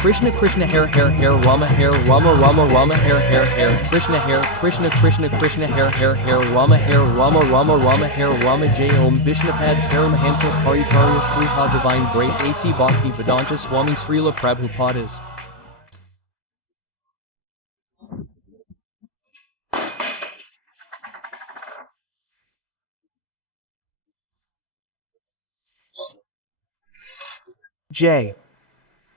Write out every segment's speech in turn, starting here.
Krishna Krishna Hare Rama Rama Rama Rama Hare Krishna Krishna Krishna Krishna Hare Rama Rama Rama Hare Rama Jai Om Vishnupad Paramahansa Paricharya Shriha Divine Grace A.C. Bhakti Vedanta Swami Srila Prabhupadas. J.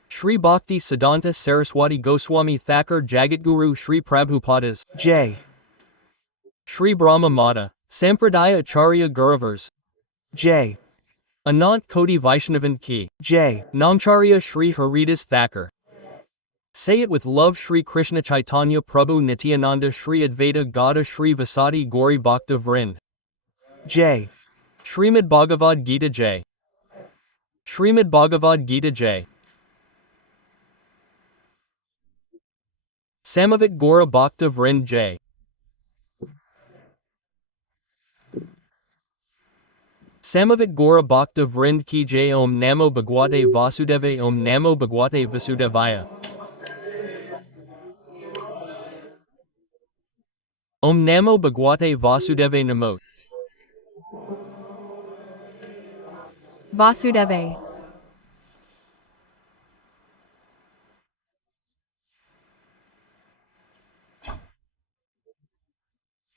Shri Bhakti Siddhanta Saraswati Goswami Thakur Jagatguru Shri Prabhupadas. J. Shri Brahma Mata, Sampradaya Acharya Guravars. J. Anant Koti Vaishnavan Ki. J. Namcharya Shri Haridas Thakur. Say it with love Shri Krishna Chaitanya Prabhu Nityananda Shri Advaita Gada Shri Vasati Gauri Bhakta Vrind. J. Srimad Bhagavad Gita J. Srimad Bhagavad Gita J. Samavit Gaura Bhakta Vrind J. Samavit Gaura Bhakta Vrind Ki Jai Om Namo Bhagwate Vasudeva Om Namo Bhagwate Vasudevaya. Om Namo Bhagwate Vasudeva Namo. Vasudeve.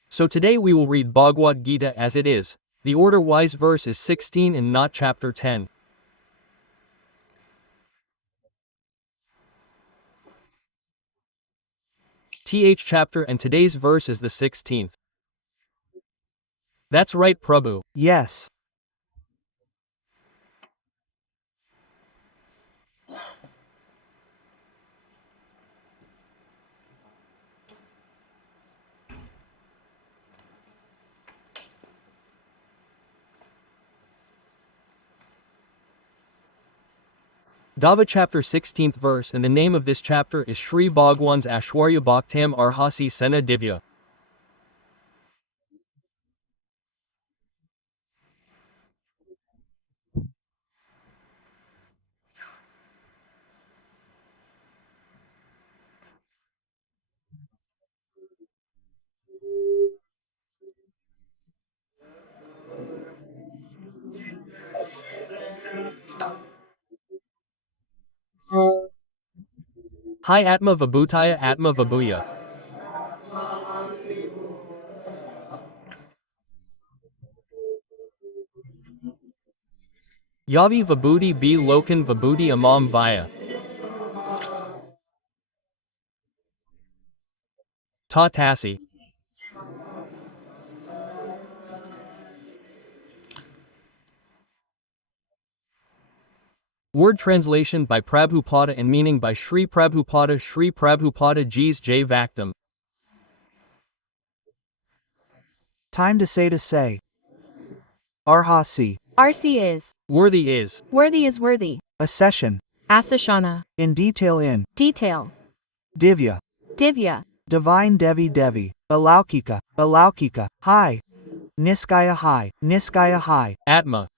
So today we will read Bhagavad Gita as it is. The order-wise verse is 16 and not chapter 10. TH chapter and today's verse is the 16th. That's right, Prabhu. Yes. Dava chapter 16th verse and the name of this chapter is Shri Bhagwan's Ashwarya Bhaktam Arhasi Sena Divya. Hi Atma Vibhutaya Atma Vibhuya. Yavi Vibhuti B Lokan Vibhuti Amam Vaya. Ta Tasi. Word translation by Prabhupada and meaning by Sri Prabhupada Ji's J Vaktam. Time to say. Arhasi. RC is. Worthy is. Worthy is worthy. Accession. Asashana. In detail in. Detail. Divya. Divya. Divine Devi. Alaukika. High. Niskaya high. Atma.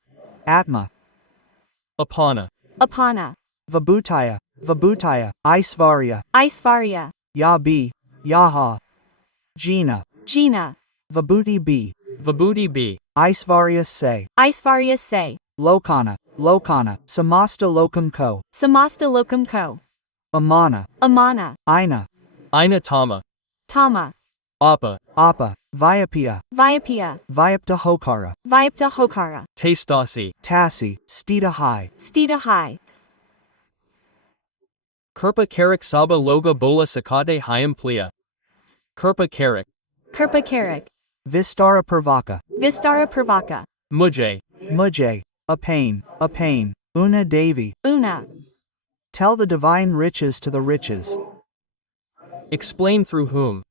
Atma. Apana. Apana. Vibhutaya. Aisvarya. Aisvarya. Yabi. Yaha. Jina. Jina. Vibhuti B. Vibhuti B. Aisvarya say. Aisvarya say. Lokana. Samasta lokam ko. Samasta lokam ko. Amana. Amana. Aina. Aina Tama. Tama. Appa. Vyapya. Vyapya. Vyapta hokara. Vyapta hokara. Tastasi. Tasi. Stita high. Stita high. Kirpa Karak Saba Loga Bola Sakade Hayam Pliya. Kirpa Karak. Kirpa karak. Vistara Pervaka. Vistara pravaka. Mujay. Mujay. A pain. Una Devi. Una. Tell the divine riches to the riches. Explain through whom.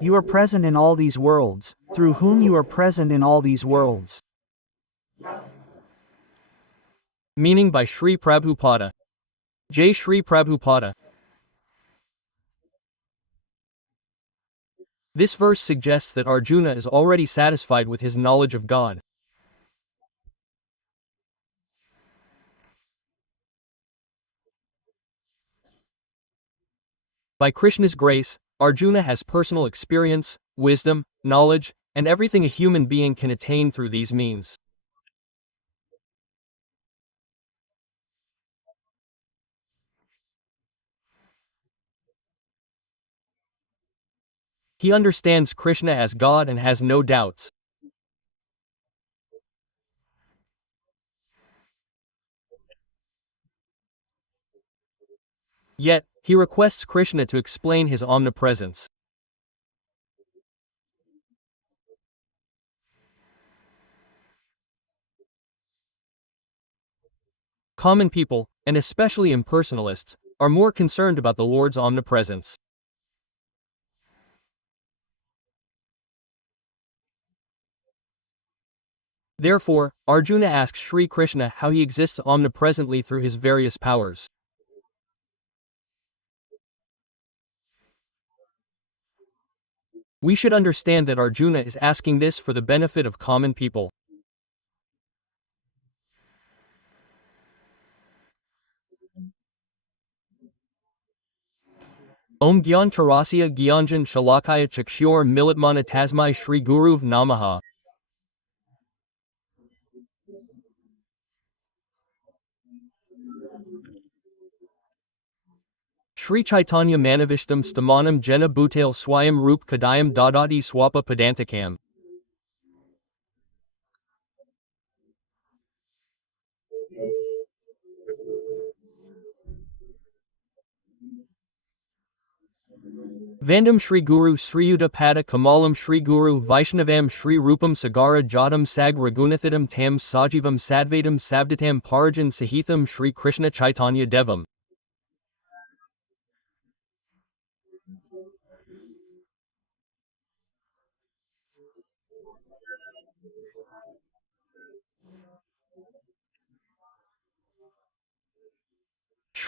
You are present in all these worlds, through whom you are present in all these worlds. Meaning by Sri Prabhupada. Jai Sri Prabhupada. This verse suggests that Arjuna is already satisfied with his knowledge of God. By Krishna's grace, Arjuna has personal experience, wisdom, knowledge, and everything a human being can attain through these means. He understands Krishna as God and has no doubts. Yet, he requests Krishna to explain his omnipresence. Common people, and especially impersonalists, are more concerned about the Lord's omnipresence. Therefore, Arjuna asks Sri Krishna how he exists omnipresently through his various powers. We should understand that Arjuna is asking this for the benefit of common people. Om Gyan Tarasya Gyanjan Shalakaya Chakshur Militmana Tasmai Shri Guruv Namaha. Shri Chaitanya Manavishtam Stamanam Jena Bhutail Swayam Roop Kadayam Dadati Swapa Padantikam. Vandam Shri Guru Sriyuta Pada Kamalam Shri Guru Vaishnavam Shri Rupam Sagara Jadam Sag Ragunathidam Tam Sajivam Sadvadam Savdatam Parajan Sahitham Shri Krishna Chaitanya Devam.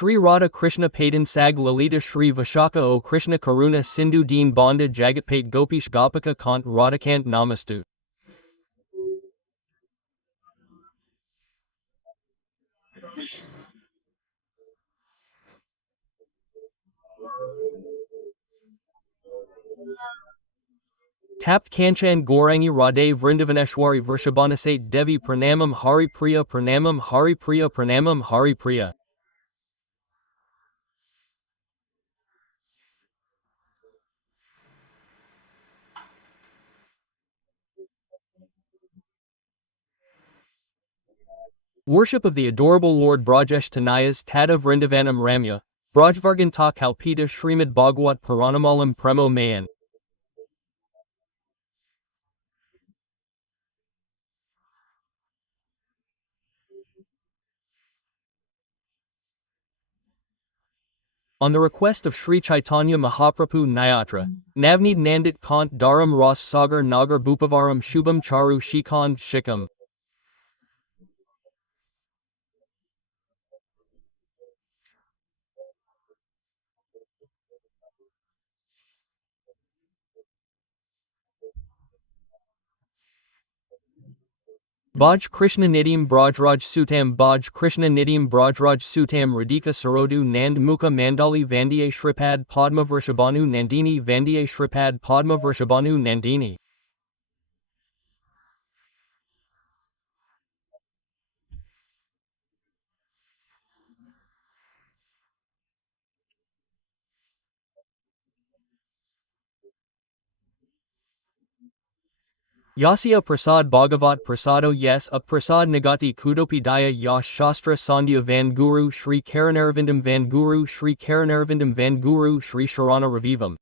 Shri Radha Krishna Padan Sag Lalita Shri Vashaka O Krishna Karuna Sindhu Deen Banda Jagatpate Gopish Gopika Kant Radhakant Namastu. Tapt Kanchan Gaurangi Radhe Vrindavaneshwari Vrishabhanasate Devi Pranamam Hari Priya Pranamam Hari Priya Pranamam Hari Priya. Worship of the adorable Lord Brajesh Tanayas Tata Vrindavanam Ramya, Brajvarganta Kalpita Srimad Bhagwat Puranamalam Premo Mayan. On the request of Sri Chaitanya Mahaprabhu Nyatra, Navneed Nandit Kant Dharam Ras Sagar Nagar Bhupavaram Shubham Charu Shikand Shikam. Baj Krishna Nityam Brajraj Sutam Baj Krishna Nityam Brajraj Sutam Radhika Sarodu Nand Mukha Mandali Vandiye Shripad Padma Vrishabhanu Nandini Vandiye Shripad Padma Vrishabhanu Nandini. Yasya Prasad Bhagavat Prasado Yes Up Prasad Nagati Kudopi Daya Yash Shastra Sandhya Van Guru Shri Karanarvindam Van Guru Shri Karanarvindam Van Guru Shri Sharana Ravivam.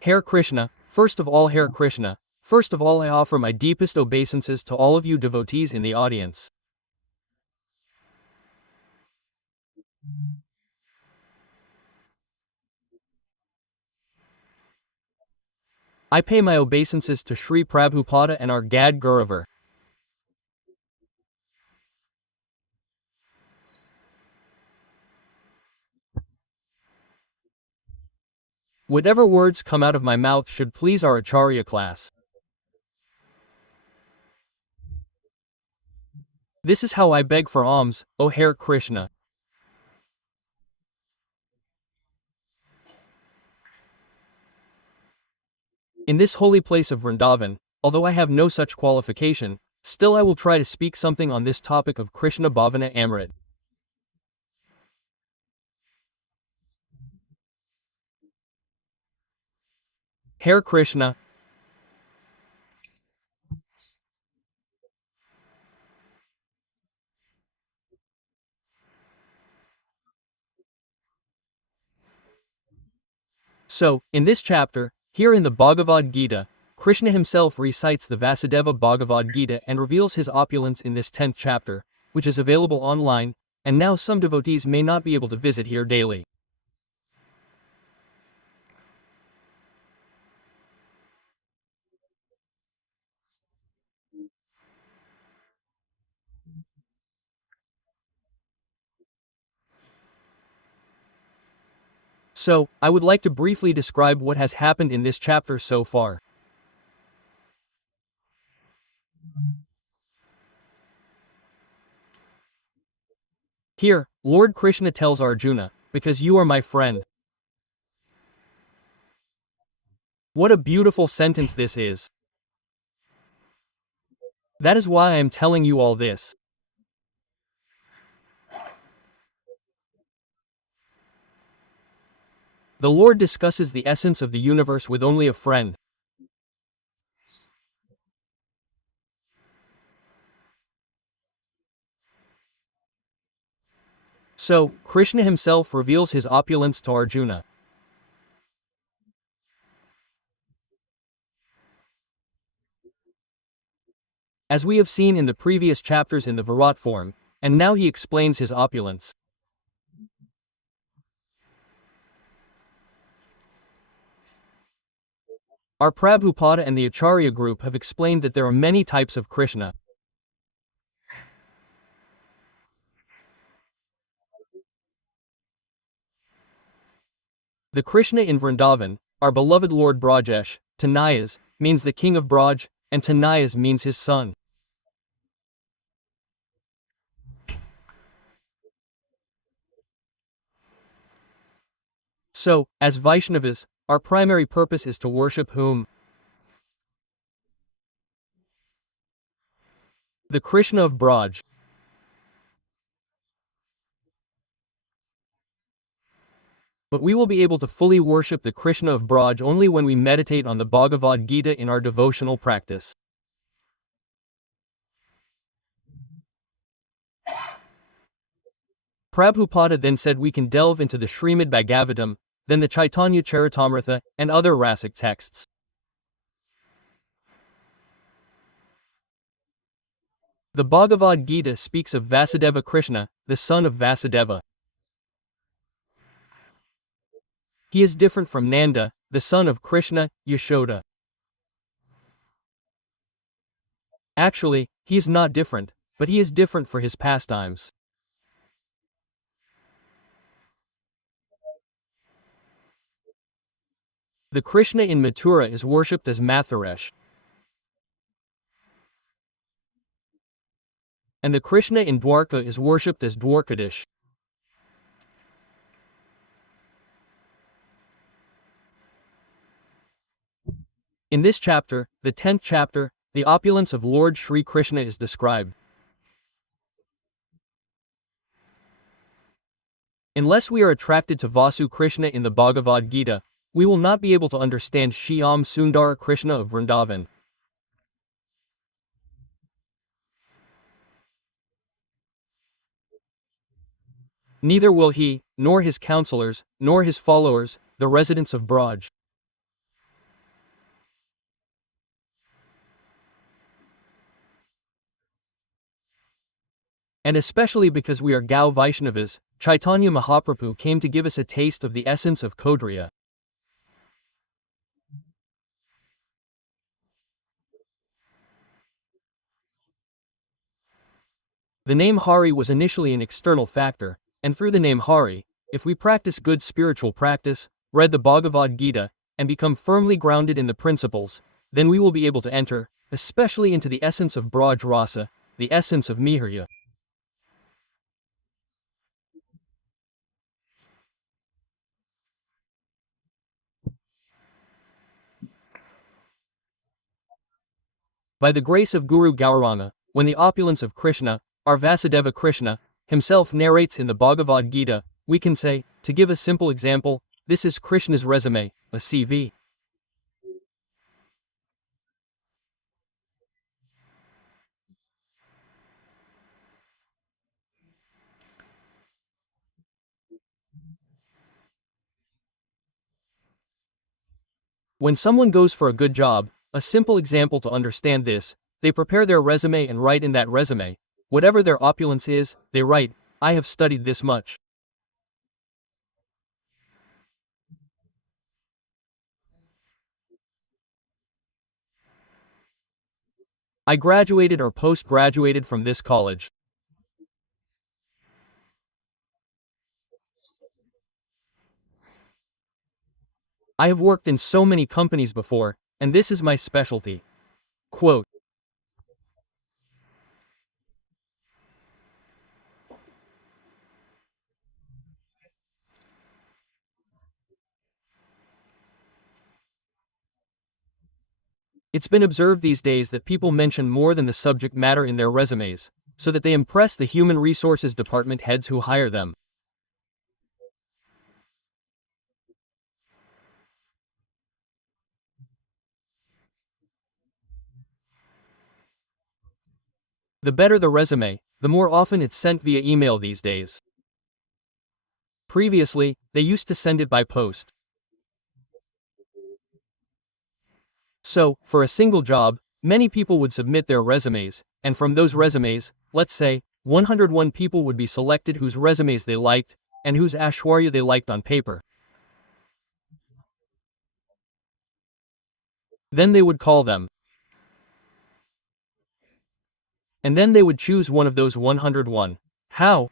Hare Krishna, first of all Hare Krishna, first of all I offer my deepest obeisances to all of you devotees in the audience. I pay my obeisances to Sri Prabhupada and our Gad Guravar. Whatever words come out of my mouth should please our Acharya class. This is how I beg for alms, O Hare Krishna. In this holy place of Vrindavan, although I have no such qualification, still I will try to speak something on this topic of Krishna Bhavana Amrit. Hare Krishna. So, in this chapter, here in the Bhagavad Gita, Krishna himself recites the Vasudeva Bhagavad Gita and reveals his opulence in this 10th chapter, which is available online, and now some devotees may not be able to visit here daily. So, I would like to briefly describe what has happened in this chapter so far. Here, Lord Krishna tells Arjuna, "Because you are my friend." What a beautiful sentence this is. That is why I am telling you all this. The Lord discusses the essence of the universe with only a friend. So, Krishna himself reveals his opulence to Arjuna. As we have seen in the previous chapters in the Virat form, and now he explains his opulence. Our Prabhupada and the Acharya group have explained that there are many types of Krishna. The Krishna in Vrindavan, our beloved Lord Brajesh, Tanayas, means the king of Braj, and Tanayas means his son. So, as Vaishnavas, our primary purpose is to worship whom? The Krishna of Braj. But we will be able to fully worship the Krishna of Braj only when we meditate on the Bhagavad Gita in our devotional practice. Prabhupada then said we can delve into the Srimad Bhagavatam, then the Chaitanya Charitamrita, and other rasic texts. The Bhagavad Gita speaks of Vasudeva Krishna, the son of Vasudeva. He is different from Nanda, the son of Krishna, Yashoda. Actually, he is not different, but he is different for his pastimes. The Krishna in Mathura is worshipped as Matharesh. And the Krishna in Dwarka is worshipped as Dwarkadish. In this chapter, the 10th chapter, the opulence of Lord Sri Krishna is described. Unless we are attracted to Vasu Krishna in the Bhagavad Gita, we will not be able to understand Shyam Sundara Krishna of Vrindavan. Neither will he, nor his counselors, nor his followers, the residents of Braj. And especially because we are Gau Vaishnavas, Chaitanya Mahaprabhu came to give us a taste of the essence of Kodriya. The name Hari was initially an external factor, and through the name Hari, if we practice good spiritual practice, read the Bhagavad Gita, and become firmly grounded in the principles, then we will be able to enter, especially into the essence of Braj Rasa, the essence of Mihirya. By the grace of Guru Gauranga, when the opulence of Krishna, our Vasudeva Krishna, himself narrates in the Bhagavad Gita, we can say, to give a simple example, this is Krishna's resume, a CV. When someone goes for a good job, a simple example to understand this, they prepare their resume and write in that resume, whatever their opulence is, they write, I have studied this much. I graduated or post-graduated from this college. I have worked in so many companies before, and this is my specialty. Quote, it's been observed these days that people mention more than the subject matter in their resumes, so that they impress the human resources department heads who hire them. The better the resume, the more often it's sent via email these days. Previously, they used to send it by post. So, for a single job, many people would submit their resumes, and from those resumes, let's say, 101 people would be selected whose resumes they liked, and whose Aishwarya they liked on paper. Then they would call them. And then they would choose one of those 101. How?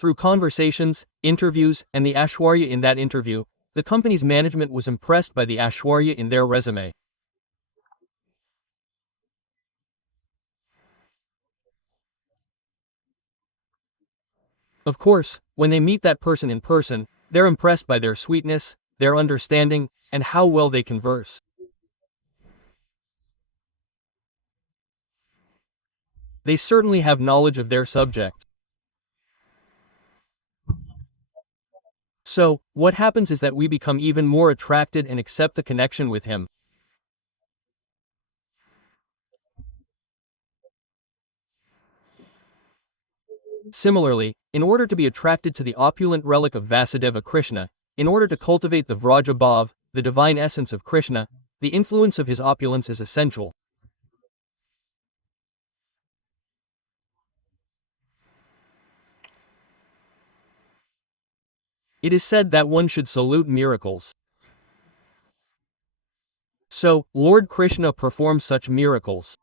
Through conversations, interviews, and the Aishwarya in that interview, the company's management was impressed by the Aishwarya in their resume. Of course, when they meet that person in person, they're impressed by their sweetness, their understanding, and how well they converse. They certainly have knowledge of their subject. So, what happens is that we become even more attracted and accept the connection with him. Similarly, in order to be attracted to the opulent relic of Vasudeva Krishna, in order to cultivate the Vraja Bhav, the divine essence of Krishna, the influence of his opulence is essential. It is said that one should salute miracles. So, Lord Krishna performs such miracles.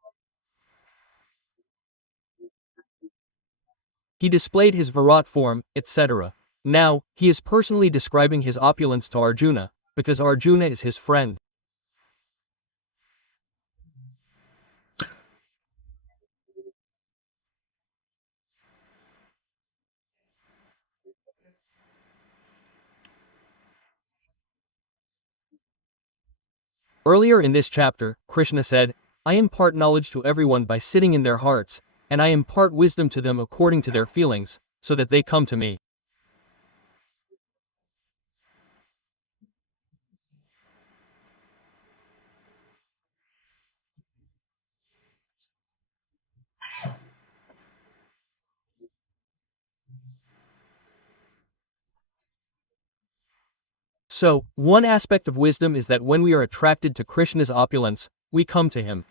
He displayed his Virat form, etc. Now, he is personally describing his opulence to Arjuna, because Arjuna is his friend. Earlier in this chapter, Krishna said, I impart knowledge to everyone by sitting in their hearts, and I impart wisdom to them according to their feelings, so that they come to me. So, one aspect of wisdom is that when we are attracted to Krishna's opulence, we come to him.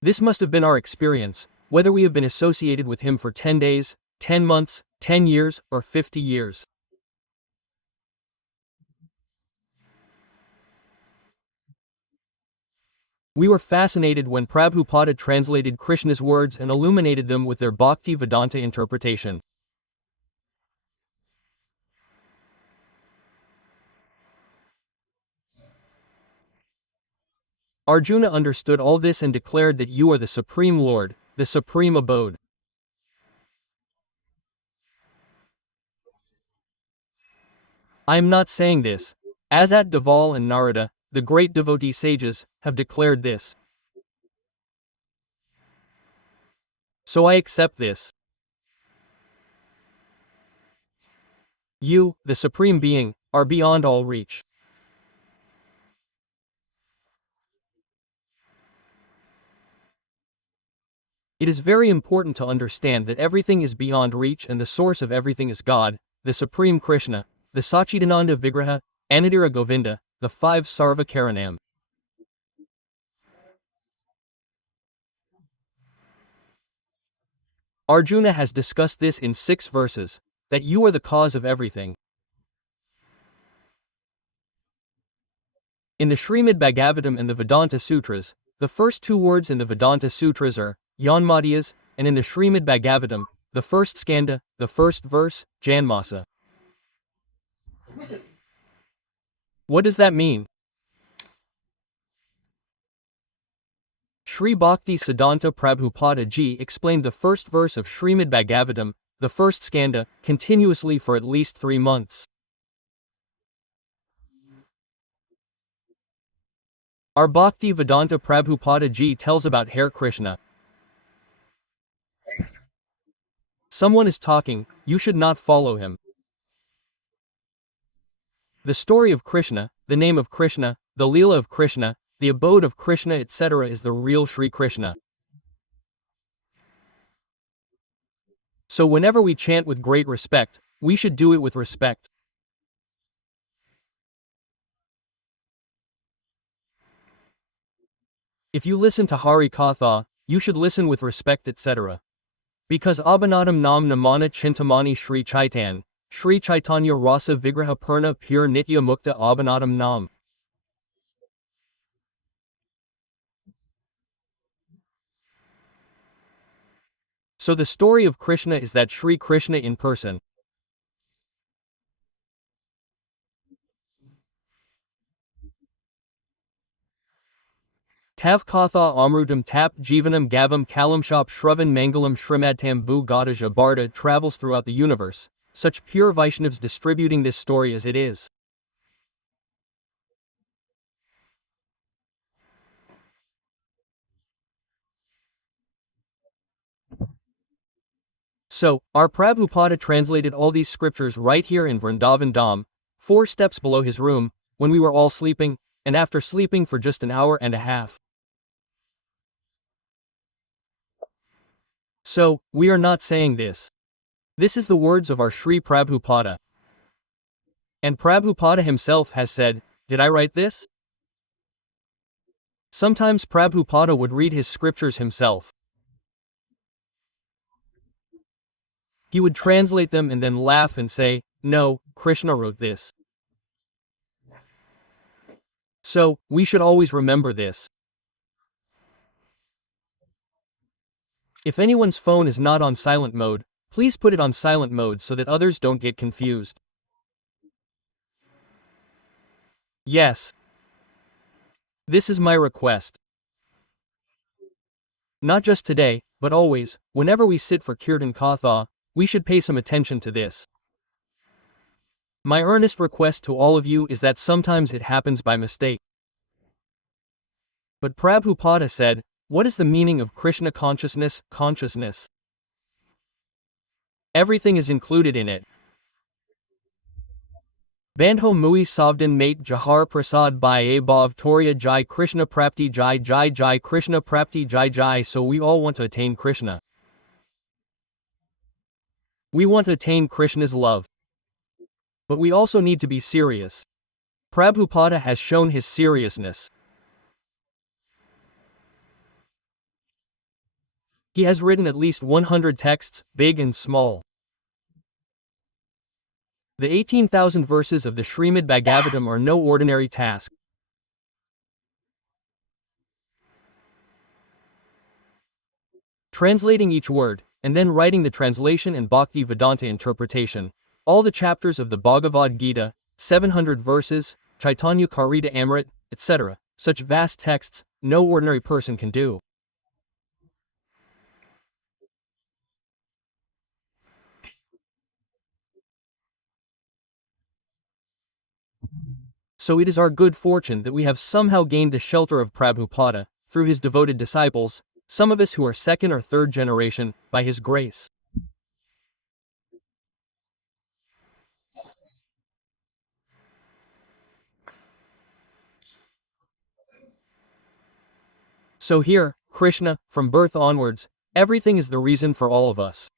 This must have been our experience, whether we have been associated with him for 10 days, 10 months, 10 years, or 50 years. We were fascinated when Prabhupada translated Krishna's words and illuminated them with their Bhakti Vedanta interpretation. Arjuna understood all this and declared that you are the Supreme Lord, the Supreme Abode. I am not saying this. Azat Deval and Narada, the great devotee sages, have declared this. So I accept this. You, the Supreme Being, are beyond all reach. It is very important to understand that everything is beyond reach and the source of everything is God, the Supreme Krishna, the Satchitananda Vigraha, Anadira Govinda, the five Sarva Karanam. Arjuna has discussed this in 6 verses, that you are the cause of everything. In the Srimad Bhagavatam and the Vedanta Sutras, the first 2 words in the Vedanta Sutras are Yanmadhyas, and in the Srimad Bhagavatam, the first skanda, the first verse, Janmasa. What does that mean? Sri Bhakti Siddhanta Prabhupada Ji explained the first verse of Srimad Bhagavatam, the first skanda, continuously for at least 3 months. Our Bhakti Vedanta Prabhupada Ji tells about Hare Krishna. Someone is talking, you should not follow him. The story of Krishna, the name of Krishna, the Leela of Krishna, the abode of Krishna etc. is the real Sri Krishna. So whenever we chant with great respect, we should do it with respect. If you listen to Hari Katha, you should listen with respect etc. Because Abhinadam Nam Namana Chintamani Sri Chaitan, Sri Chaitanya Rasa Vigraha Purna Pure Nitya Mukta Abhinadam Nam. So the story of Krishna is that Sri Krishna in person. Tav Katha Amrutam Tap Jivanam Gavam Kalamshop Shravan Mangalam Shrimadtam Bu Gadaja Barda travels throughout the universe, such pure Vaishnavas distributing this story as it is. So, our Prabhupada translated all these scriptures right here in Vrindavan Dham, 4 steps below his room, when we were all sleeping, and after sleeping for just an hour and a half. So, we are not saying this. This is the words of our Sri Prabhupada. And Prabhupada himself has said, did I write this? Sometimes Prabhupada would read his scriptures himself. He would translate them and then laugh and say, no, Krishna wrote this. So, we should always remember this. If anyone's phone is not on silent mode, please put it on silent mode so that others don't get confused. Yes. This is my request. Not just today, but always, whenever we sit for Kirtan Katha, we should pay some attention to this. My earnest request to all of you is that sometimes it happens by mistake. But Prabhupada said, what is the meaning of Krishna consciousness, consciousness? Everything is included in it. Bandho Mui Savdan Mate Jahar Prasad Bhai Bhav Torya Jai Krishna Prapti Jai Jai Jai Krishna Prapti Jai Jai. So we all want to attain Krishna. We want to attain Krishna's love. But we also need to be serious. Prabhupada has shown his seriousness. He has written at least 100 texts, big and small. The 18,000 verses of the Srimad Bhagavatam are no ordinary task. translating each word, and then writing the translation and Bhakti Vedanta interpretation. All the chapters of the Bhagavad Gita, 700 verses, Chaitanya Karita Amrit, etc. Such vast texts, no ordinary person can do. So it is our good fortune that we have somehow gained the shelter of Prabhupada, through his devoted disciples, some of us who are second or third generation, by his grace. So here, Krishna, from birth onwards, everything is the reason for all of us.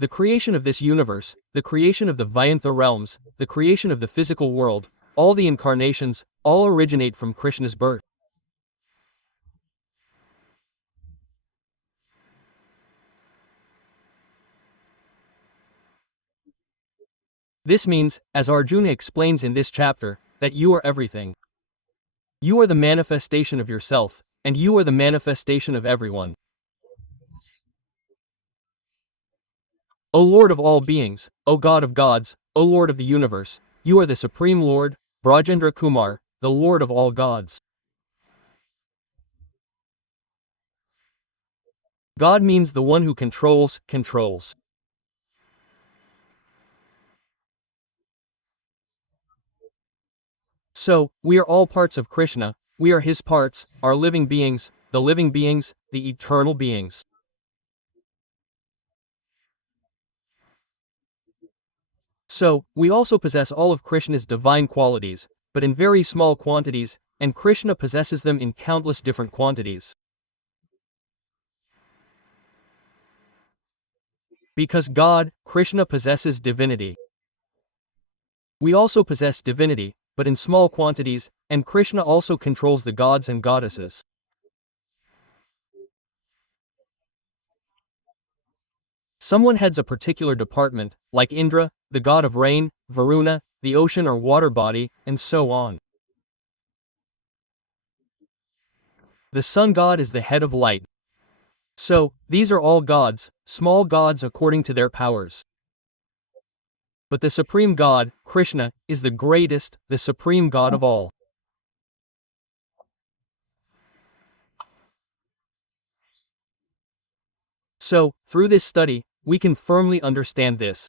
The creation of this universe, the creation of the Vaikuntha realms, the creation of the physical world, all the incarnations, all originate from Krishna's birth. This means, as Arjuna explains in this chapter, that you are everything. You are the manifestation of yourself, and you are the manifestation of everyone. O Lord of all beings, O God of gods, O Lord of the universe, you are the Supreme Lord, Brajendra Kumar, the Lord of all gods. God means the one who controls. So, we are all parts of Krishna, we are his parts, our living beings, the eternal beings. So, we also possess all of Krishna's divine qualities, but in very small quantities, and Krishna possesses them in countless different quantities. Because God, Krishna possesses divinity. We also possess divinity, but in small quantities, and Krishna also controls the gods and goddesses. Someone heads a particular department, like Indra, the god of rain, Varuna, the ocean or water body, and so on. The sun god is the head of light. So, these are all gods, small gods according to their powers. But the supreme God, Krishna, is the greatest, the supreme God of all. So, through this study, we can firmly understand this.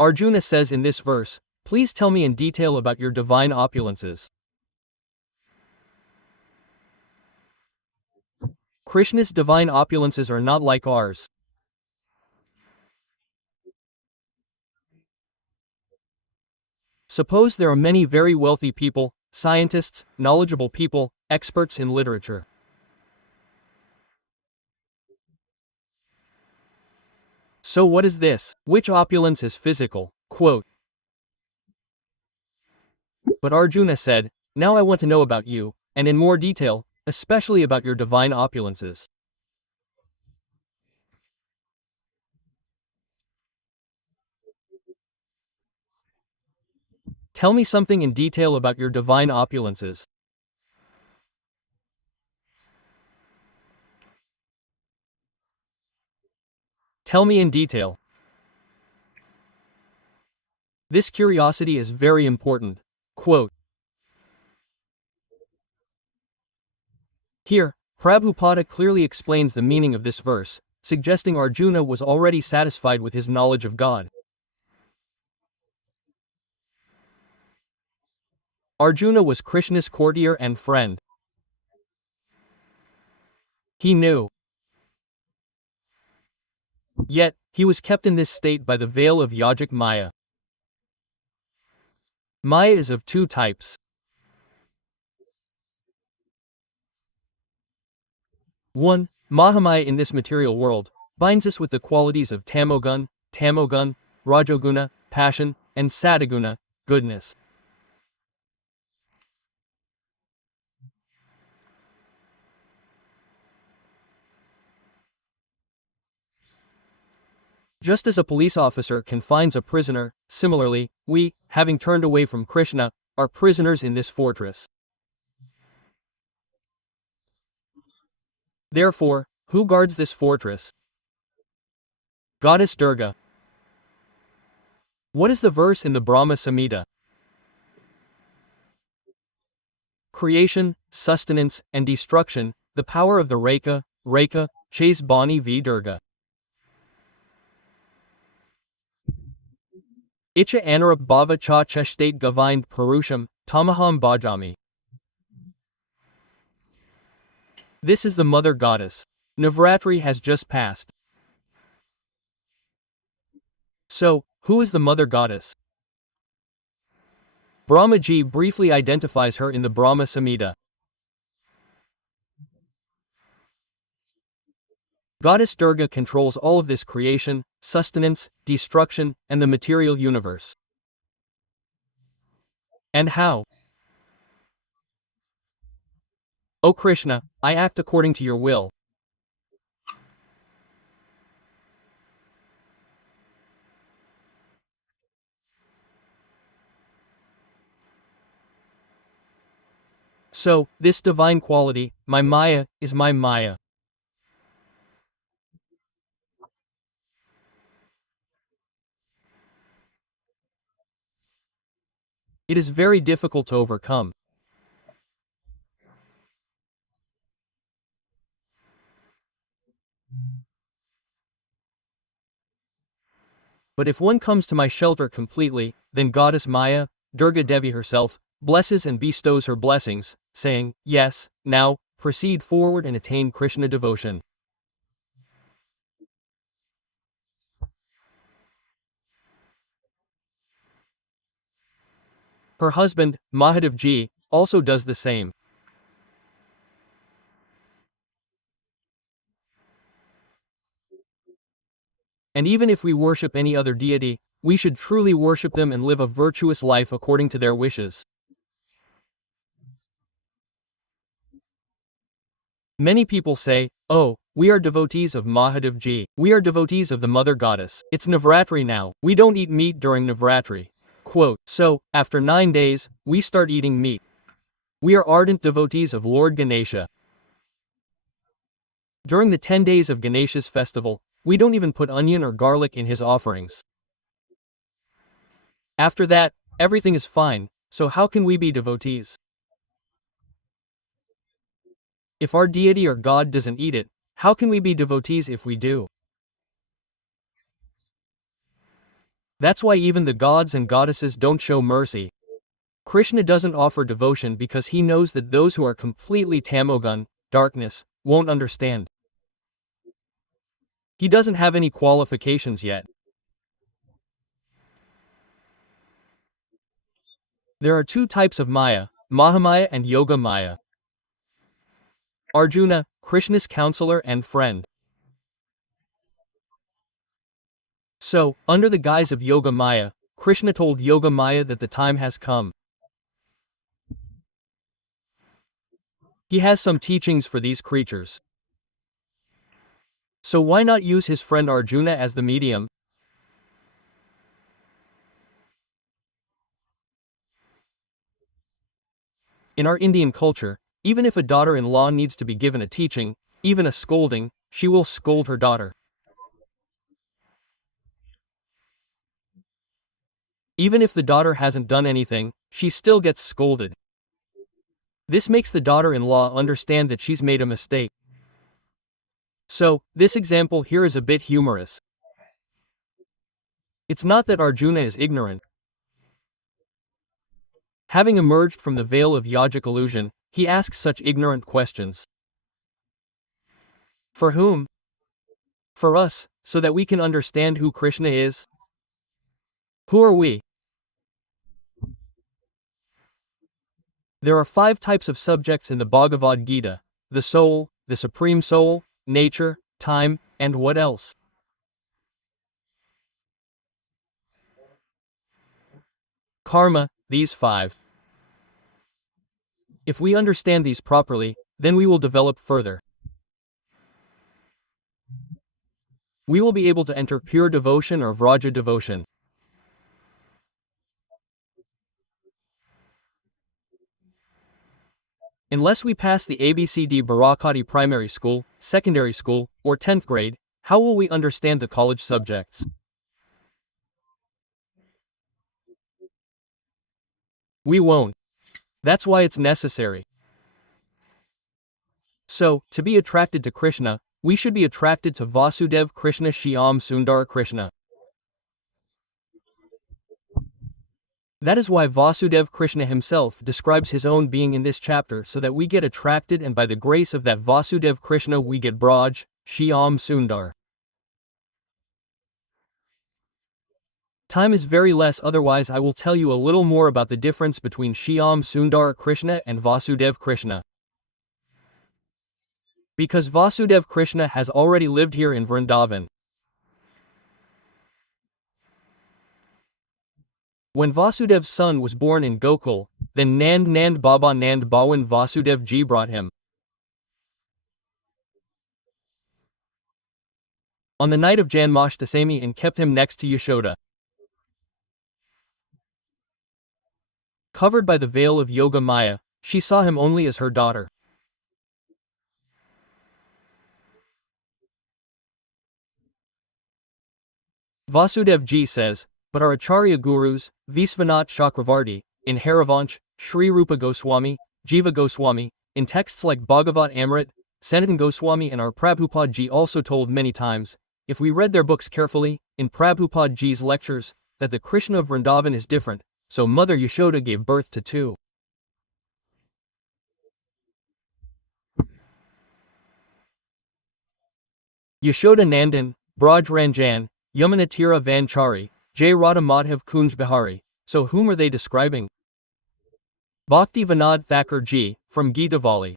Arjuna says in this verse, please tell me in detail about your divine opulences. Krishna's divine opulences are not like ours. Suppose there are many very wealthy people, scientists, knowledgeable people, experts in literature. So what is this? Which opulence is physical? Quote. But Arjuna said, now I want to know about you, and in more detail, especially about your divine opulences. Tell me something in detail about your divine opulences. Tell me in detail. This curiosity is very important. Quote. Here, Prabhupada clearly explains the meaning of this verse, suggesting Arjuna was already satisfied with his knowledge of God. Arjuna was Krishna's courtier and friend. He knew. Yet, he was kept in this state by the veil of yogic Maya. Maya is of two types. One, Mahamaya in this material world, binds us with the qualities of tamogun, rajoguna, passion, and sataguna, goodness. Just as a police officer confines a prisoner, similarly, we, having turned away from Krishna, are prisoners in this fortress. Therefore, who guards this fortress? Goddess Durga. What is the verse in the Brahma Samhita? Creation, sustenance, and destruction, the power of the Reka, Chase Bani v Durga. Icha Anarap Bhava Cha Cheshtate Govind Purusham, Tamaham Bhajami. This is the mother goddess. Navratri has just passed. So, who is the mother goddess? Brahmaji briefly identifies her in the Brahma Samhita. Goddess Durga controls all of this creation, sustenance, destruction, and the material universe. And how? O Krishna, I act according to your will. So, this divine quality, my Maya, is my Maya. It is very difficult to overcome. But if one comes to my shelter completely, then Goddess Maya, Durga Devi herself, blesses and bestows her blessings, saying, yes, now, proceed forward and attain Krishna devotion. Her husband, Mahadevji, also does the same. And even if we worship any other deity, we should truly worship them and live a virtuous life according to their wishes. Many people say, oh, we are devotees of Mahadevji. We are devotees of the Mother Goddess. It's Navratri now. We don't eat meat during Navratri. Quote, so, after 9 days, we start eating meat. We are ardent devotees of Lord Ganesha. During the 10 days of Ganesha's festival, we don't even put onion or garlic in his offerings. After that, everything is fine, so how can we be devotees? If our deity or God doesn't eat it, how can we be devotees if we do? That's why even the gods and goddesses don't show mercy. Krishna doesn't offer devotion because he knows that those who are completely tamogun, darkness, won't understand. He doesn't have any qualifications yet. There are 2 types of Maya, Mahamaya and Yoga Maya. Arjuna, Krishna's counselor and friend. So, under the guise of Yoga Maya, Krishna told Yoga Maya that the time has come. He has some teachings for these creatures. So why not use his friend Arjuna as the medium? In our Indian culture, even if a daughter-in-law needs to be given a teaching, even a scolding, she will scold her daughter. Even if the daughter hasn't done anything, she still gets scolded. This makes the daughter-in-law understand that she's made a mistake. So, this example here is a bit humorous. It's not that Arjuna is ignorant. Having emerged from the veil of yogic illusion, he asks such ignorant questions. For whom? For us, so that we can understand who Krishna is. Who are we? There are 5 types of subjects in the Bhagavad Gita: the soul, the supreme soul, nature, time, and what else? Karma, these 5. If we understand these properly, then we will develop further. we will be able to enter pure devotion or Vraja devotion. Unless we pass the ABCD Barakati primary school, secondary school, or 10th grade, how will we understand the college subjects? We won't. That's why it's necessary. So, to be attracted to Krishna, we should be attracted to Vasudev Krishna Shyam Sundar Krishna. That is why Vasudev Krishna himself describes his own being in this chapter so that we get attracted, and by the grace of that Vasudev Krishna we get Braj, Shyam Sundar. Time is very less, otherwise I will tell you a little more about the difference between Shyam Sundar Krishna and Vasudev Krishna. Because Vasudev Krishna has already lived here in Vrindavan. When Vasudev's son was born in Gokul, then Nand Baba Nand Bhawan Vasudev ji brought him. On the night of Janmashtami and kept him next to Yashoda. Covered by the veil of Yoga Maya, she saw him only as her daughter. Vasudev ji says, but our Acharya Gurus, Visvanath Chakravarti, in Harivansh, Sri Rupa Goswami, Jiva Goswami, in texts like Bhagavat Amrit, Sanatan Goswami and our Prabhupada ji also told many times, if we read their books carefully, in Prabhupada ji's lectures, that the Krishna of Vrindavan is different, so Mother Yashoda gave birth to two. Yashoda Nandan, Braj Ranjan, Yamunatira Vanchari, Jai Radha Madhav Kunj Bihari. So whom are they describing? Bhakti Vinod Thakur ji, from Geetavali.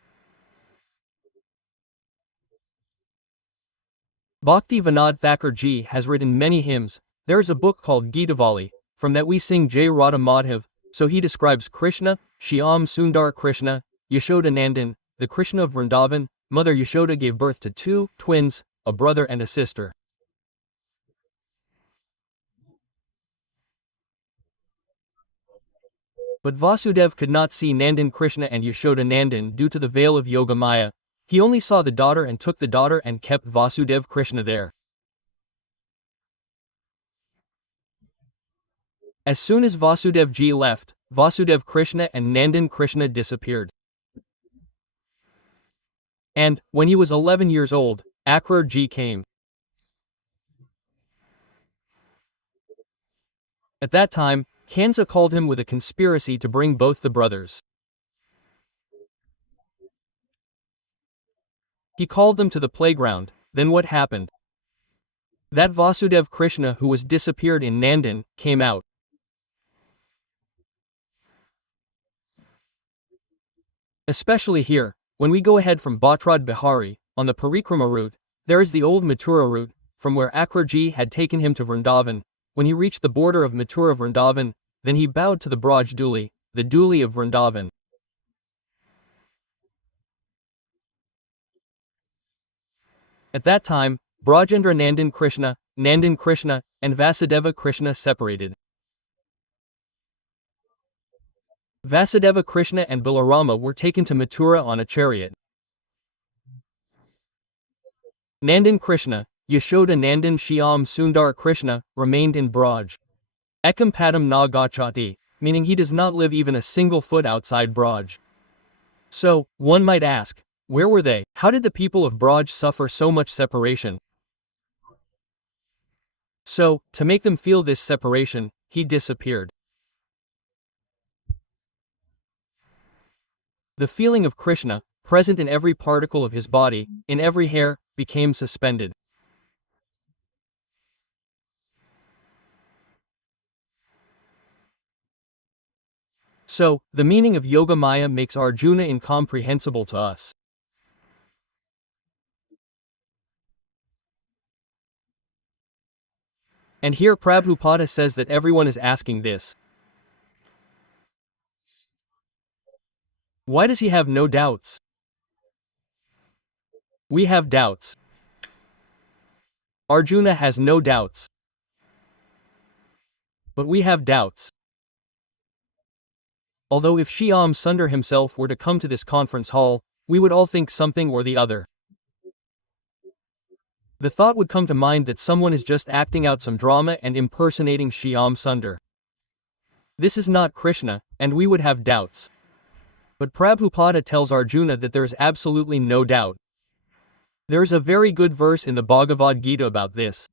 Bhakti Vinod Thakur ji has written many hymns. There is a book called Geetavali, from that we sing Jai Radha Madhav, so he describes Krishna, Shyam Sundar Krishna, Yashoda Nandan, the Krishna of Vrindavan. Mother Yashoda gave birth to two twins, a brother and a sister. But Vasudev could not see Nandan Krishna and Yashoda Nandan due to the veil of Yoga Maya. He only saw the daughter and took the daughter and kept Vasudev Krishna there. As soon as Vasudev ji left, Vasudev Krishna and Nandan Krishna disappeared. And, when he was 11 years old, Akrar ji came. At that time, Kansa called him with a conspiracy to bring both the brothers. He called them to the playground. Then what happened? That Vasudev Krishna who was disappeared in Nandan, came out. Especially here, when we go ahead from Bhatrad Bihari, on the Parikrama route, there is the old Mathura route, from where Akrar ji had taken him to Vrindavan. When he reached the border of Mathura Vrindavan, then he bowed to the Braj Duli, the Duli of Vrindavan. At that time, Brajendra Nandan Krishna, and Vasudeva Krishna separated. Vasudeva Krishna and Balarama were taken to Mathura on a chariot. Nandan Krishna, Yashoda Nandan Shyam Sundar Krishna, remained in Braj. Ekam Padam na gachati, meaning he does not live even a single foot outside Braj. So, one might ask, where were they? How did the people of Braj suffer so much separation? So, to make them feel this separation, he disappeared. The feeling of Krishna, present in every particle of his body, in every hair, became suspended. So, the meaning of Yoga Maya makes Arjuna incomprehensible to us. And here Prabhupada says that everyone is asking this. Why does he have no doubts? We have doubts. Arjuna has no doubts. But we have doubts. Although if Shyam Sundar himself were to come to this conference hall, we would all think something or the other. The thought would come to mind that someone is just acting out some drama and impersonating Shyam Sundar. This is not Krishna, and we would have doubts. But Prabhupada tells Arjuna that there is absolutely no doubt. There is a very good verse in the Bhagavad Gita about this.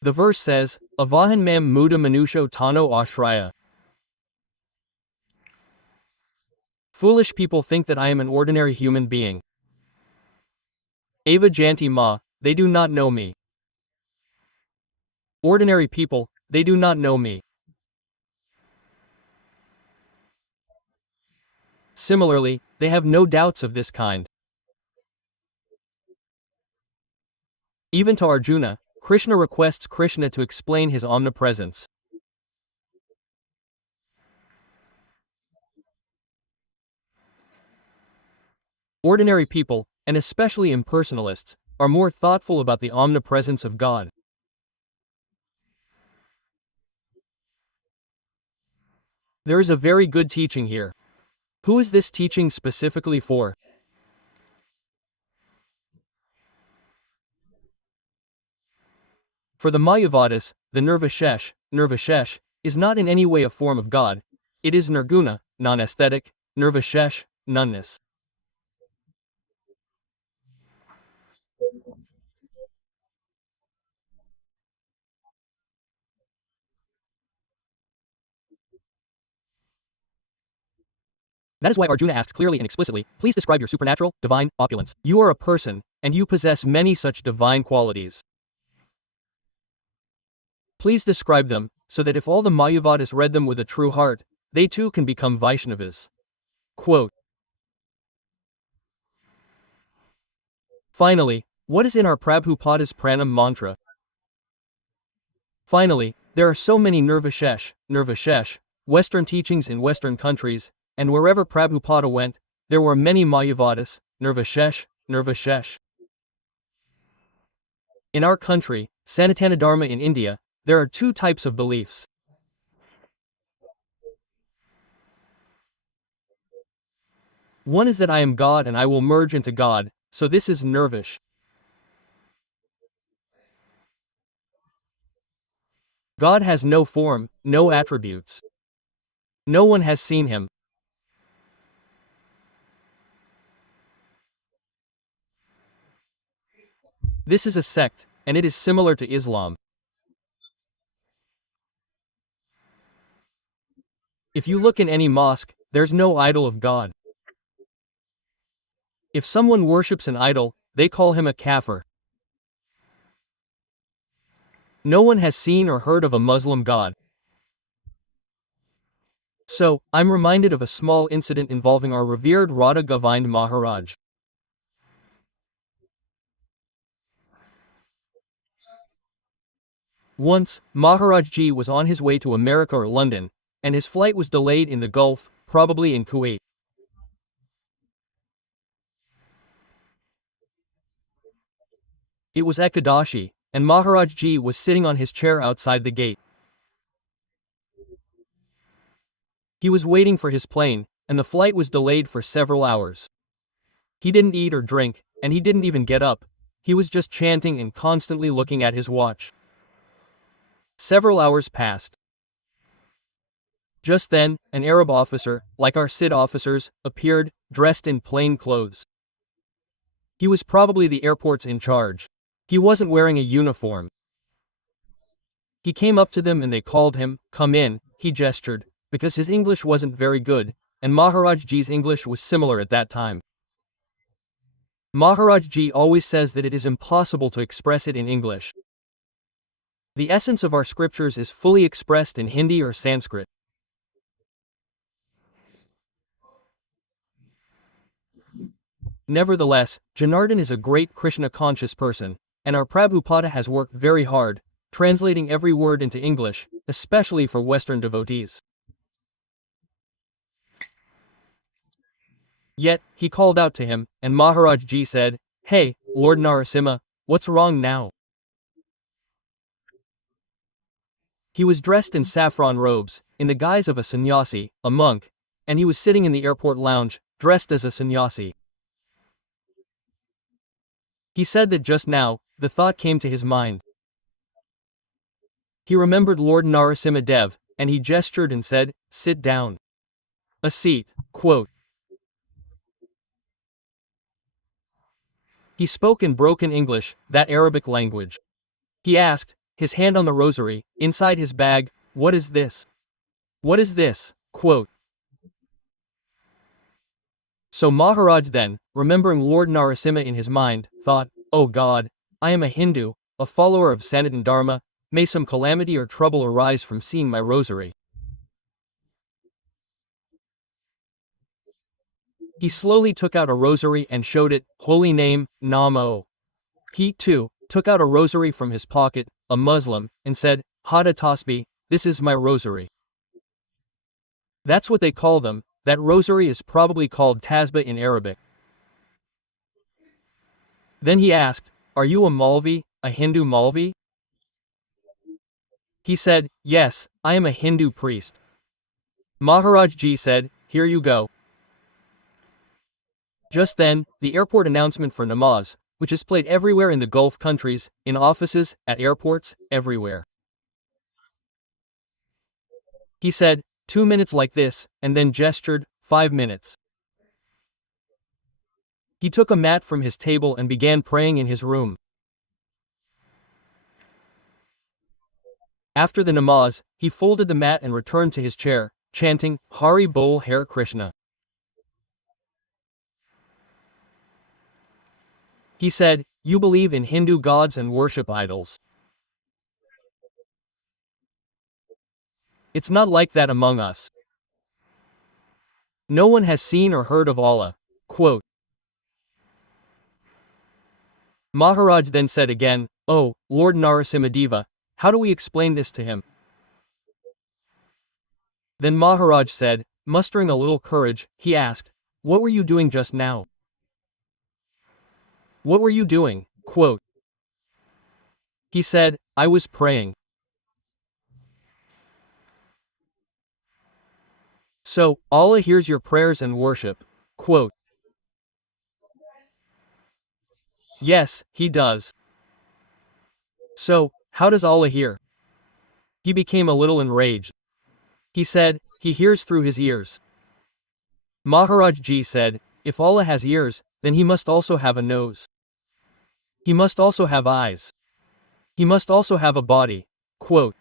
The verse says, Avahan mam muda manusho tano ashraya. Foolish people think that I am an ordinary human being. Ava janti ma, they do not know me. Ordinary people, they do not know me. Similarly, they have no doubts of this kind. Even to Arjuna, Krishna requests Krishna to explain his omnipresence. Ordinary people, and especially impersonalists, are more thoughtful about the omnipresence of God. There is a very good teaching here. Who is this teaching specifically for? For the Mayavadis, the Nirvashesh, is not in any way a form of God. It is Nirguna, non-aesthetic, Nirvashesh, noneness. That is why Arjuna asks clearly and explicitly, please describe your supernatural, divine, opulence. You are a person, and you possess many such divine qualities. Please describe them, so that if all the Mayavadis read them with a true heart, they too can become Vaishnavas. Quote. Finally, what is in our Prabhupada's pranam mantra? Finally, there are so many Nirvashesh, Western teachings in Western countries, and wherever Prabhupada went, there were many Mayavadis, Nirvashesh. In our country, Sanatana Dharma in India, there are two types of beliefs. One is that I am God and I will merge into God, so this is Nirvash. God has no form, no attributes. No one has seen him. This is a sect, and it is similar to Islam. If you look in any mosque, there's no idol of God. If someone worships an idol, they call him a kafir. No one has seen or heard of a Muslim God. So, I'm reminded of a small incident involving our revered Radha Govind Maharaj. Once, Maharajji was on his way to America or London, and his flight was delayed in the Gulf, probably in Kuwait. It was Ekadashi, and Maharajji was sitting on his chair outside the gate. He was waiting for his plane, and the flight was delayed for several hours. He didn't eat or drink, and he didn't even get up. He was just chanting and constantly looking at his watch. Several hours passed. Just then, an Arab officer, like our Sid officers, appeared, dressed in plain clothes. He was probably the airport's in charge. He wasn't wearing a uniform. He came up to them and they called him, "Come in," he gestured, because his English wasn't very good, and Maharajji's English was similar at that time. Maharajji always says that it is impossible to express it in English. The essence of our scriptures is fully expressed in Hindi or Sanskrit. Nevertheless, Janardhan is a great Krishna-conscious person, and our Prabhupada has worked very hard, translating every word into English, especially for Western devotees. Yet, he called out to him, and Maharajji said, "Hey, Lord Narasimha, what's wrong now? He was dressed in saffron robes, in the guise of a sannyasi, a monk, and he was sitting in the airport lounge, dressed as a sannyasi. He said that just now, the thought came to his mind. He remembered Lord Narasimha Dev, and he gestured and said, "Sit down." A seat. Quote. He spoke in broken English, that Arabic language. He asked, his hand on the rosary, inside his bag, "What is this? What is this?" Quote. So Maharaj then, remembering Lord Narasimha in his mind, thought, "Oh God, I am a Hindu, a follower of Sanatana Dharma, may some calamity or trouble arise from seeing my rosary." He slowly took out a rosary and showed it, holy name, Namo. He, too, took out a rosary from his pocket, a Muslim, and said, Hada Tasbih, this is my rosary. That's what they call them, that rosary is probably called Tasbih in Arabic. Then he asked, "Are you a Malvi, a Hindu Malvi?" He said, "Yes, I am a Hindu priest." Maharaj Ji said, "Here you go." Just then, the airport announcement for namaz, which is played everywhere in the Gulf countries, in offices, at airports, everywhere. He said, 2 minutes like this, and then gestured, 5 minutes. He took a mat from his table and began praying in his room. After the namaz, he folded the mat and returned to his chair, chanting, Hari Bol Hare Krishna. He said, "You believe in Hindu gods and worship idols. It's not like that among us. No one has seen or heard of Allah." Quote. Maharaj then said again, "Oh, Lord Narasimhadeva, how do we explain this to him?" Then Maharaj said, mustering a little courage, he asked, "What were you doing just now?" "What were you doing?" Quote. He said, "I was praying." So, Allah hears your prayers and worship. Quote. Yes, He does. So, how does Allah hear? He became a little enraged. He said, He hears through His ears. Maharaj Ji said, if Allah has ears, then He must also have a nose. He must also have eyes. He must also have a body. Quote.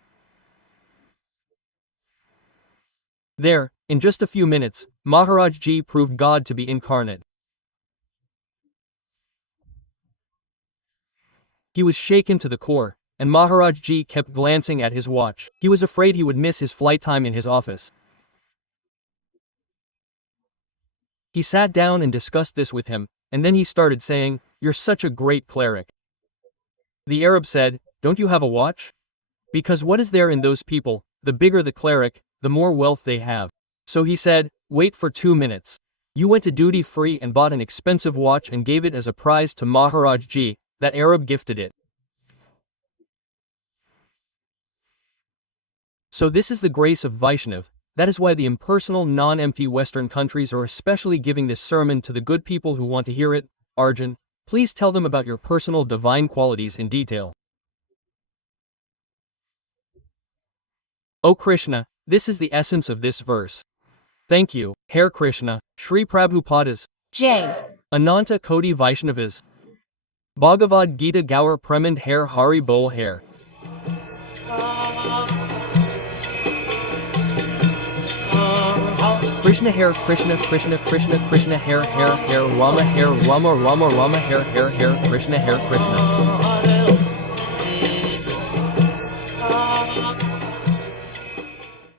There, in just a few minutes, Maharaj Ji proved God to be incarnate. He was shaken to the core, and Maharaj Ji kept glancing at his watch. He was afraid he would miss his flight time in his office. He sat down and discussed this with him, and then he started saying, "You're such a great cleric." The Arab said, "Don't you have a watch?" Because what is there in those people, the bigger the cleric, the more wealth they have. So he said, "Wait for 2 minutes. You went to duty free and bought an expensive watch and gave it as a prize to Maharaj Ji. That Arab gifted it. So this is the grace of Vaishnav. That is why the impersonal, non-empty Western countries are especially giving this sermon to the good people who want to hear it. Arjun, please tell them about your personal divine qualities in detail. O Krishna, this is the essence of this verse. Thank you, Hare Krishna, Sri Prabhupadas, J. Ananta Koti Vaishnavas, Bhagavad Gita Gaur Premind Hare Hari Bol Hare. Krishna Hare Krishna Krishna Krishna Krishna Hare Hare Hare Rama Hare Rama Rama Rama Hare Hare Hare Krishna Hare Krishna.